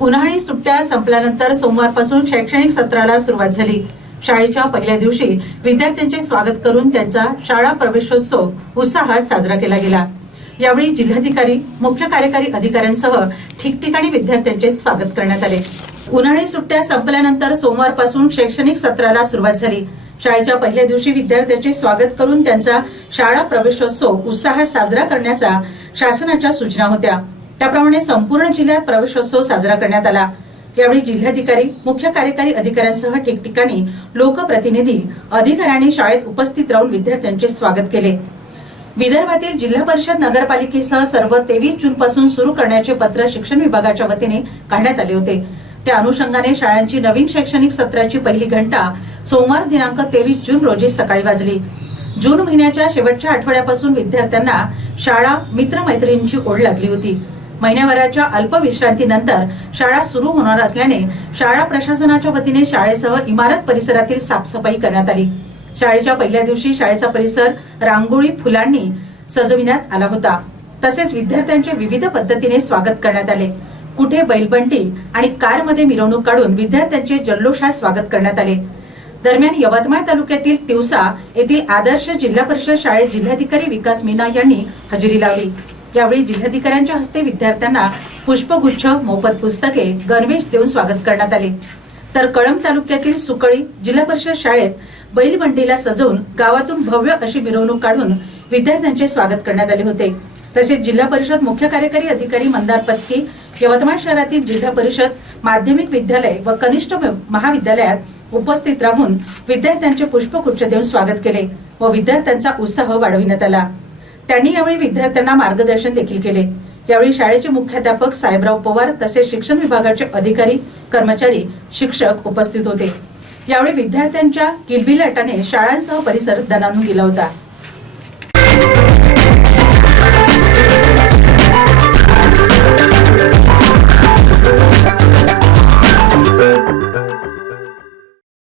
उन्हाळी सुट्ट्या संपल्यानंतर सोमवारपासून शैक्षणिक सत्राला सुरुवात झाली. शाळेच्या पहिल्या दिवशी विद्यार्थ्यांचे स्वागत करून त्यांचा शाळा प्रवेशोत्सव उत्साहात साजरा केला गेला. यावेळी जिल्हाधिकारी मुख्य कार्यकारी अधिकाऱ्यांसह ठिकठिकाणी विद्यार्थ्यांचे स्वागत करण्यात आले. उन्हाळी सुट्ट्या संपल्यानंतर सोमवारपासून शैक्षणिक सत्राला सुरुवात झाली. शाळेच्या पहिल्या दिवशी विद्यार्थ्यांचे स्वागत करून त्यांचा शाळा प्रवेशोत्सव उत्साहात साजरा करण्याचा शासनाच्या सूचना होत्या. त्याप्रमाणे संपूर्ण जिल्ह्यात प्रवेशोत्सव साजरा करण्यात आला. यावेळी जिल्हाधिकारी मुख्य कार्यकारी अधिकाऱ्यांसह ठिकठिकाणी लोकप्रतिनिधी अधिकाऱ्यांनी शाळेत उपस्थित राहून विद्यार्थ्यांचे स्वागत केले. विदर्भातील जिल्हा परिषद नगरपालिकेसह सर्व तेवीस जून पासून सुरू करण्याचे पत्र शिक्षण विभागाच्या वतीने काढण्यात आले होते. त्या अनुषंगाने शाळांची नवीन शैक्षणिक सत्राची पहिली घंटा सोमवार दिनांक तेवीस जून रोजी सकाळी वाजली. जून महिन्याच्या शेवटच्या आठवड्यापासून विद्यार्थ्यांना शाळा मित्रमैत्रिणींची ओढ लागली होती. महिन्याभराच्या अल्पविश्रांतीनंतर शाळा सुरू होणार असल्याने शाळा प्रशासनाच्या वतीने शाळेसह इमारत परिसरातील साफसफाई करण्यात आली. शाळेच्या पहिल्या दिवशी शाळेचा परिसर रांगोळी फुलांनी सजविण्यात आला होता. तसेच विद्यार्थ्यांचे विविध पद्धतीने स्वागत करण्यात आले. कुठे बैलबंडी आणि कारमध्ये मिरवणूक काढून विद्यार्थ्यांचे जल्लोषात स्वागत करण्यात आले. दरम्यान यवतमाळ तालुक्यातील तिवसा येथील आदर्श जिल्हा परिषद शाळेत जिल्हाधिकारी विकास मीना यांनी हजेरी लावली. यावेळी जिल्हाधिकाऱ्यांच्या हस्ते विद्यार्थ्यांना पुष्पगुच्छ मोफत पुस्तके गणवेश देऊन स्वागत करण्यात आले. तर कळंब तालुक्यातील सुकळी जिल्हा परिषद शाळेत बैलबंडीला सजवून गावातून भव्य अशी मिरवणूक काढून विद्यार्थ्यांचे स्वागत करण्यात आले होते. तसेच जिल्हा परिषद मुख्य कार्यकारी अधिकारी मंदार पत्की यवतमाळ शहरातील जिल्हा परिषद माध्यमिक विद्यालय व कनिष्ठ महाविद्यालयात उपस्थित राहून विद्यार्थ्यांचे पुष्पगुच्छ देऊन स्वागत केले व विद्यार्थ्यांचा उत्साह वाढविण्यात आला. त्यांनी यावेळी विद्यार्थ्यांना मार्गदर्शन देखील केले. यावेळी शाळेचे मुख्याध्यापक साहेबराव पवार तसेच शिक्षण विभागाचे अधिकारी कर्मचारी शिक्षक उपस्थित होते. यावेळी विद्यार्थ्यांच्या किलबिलाटाने शाळांसह परिसर दणानून गेला होता.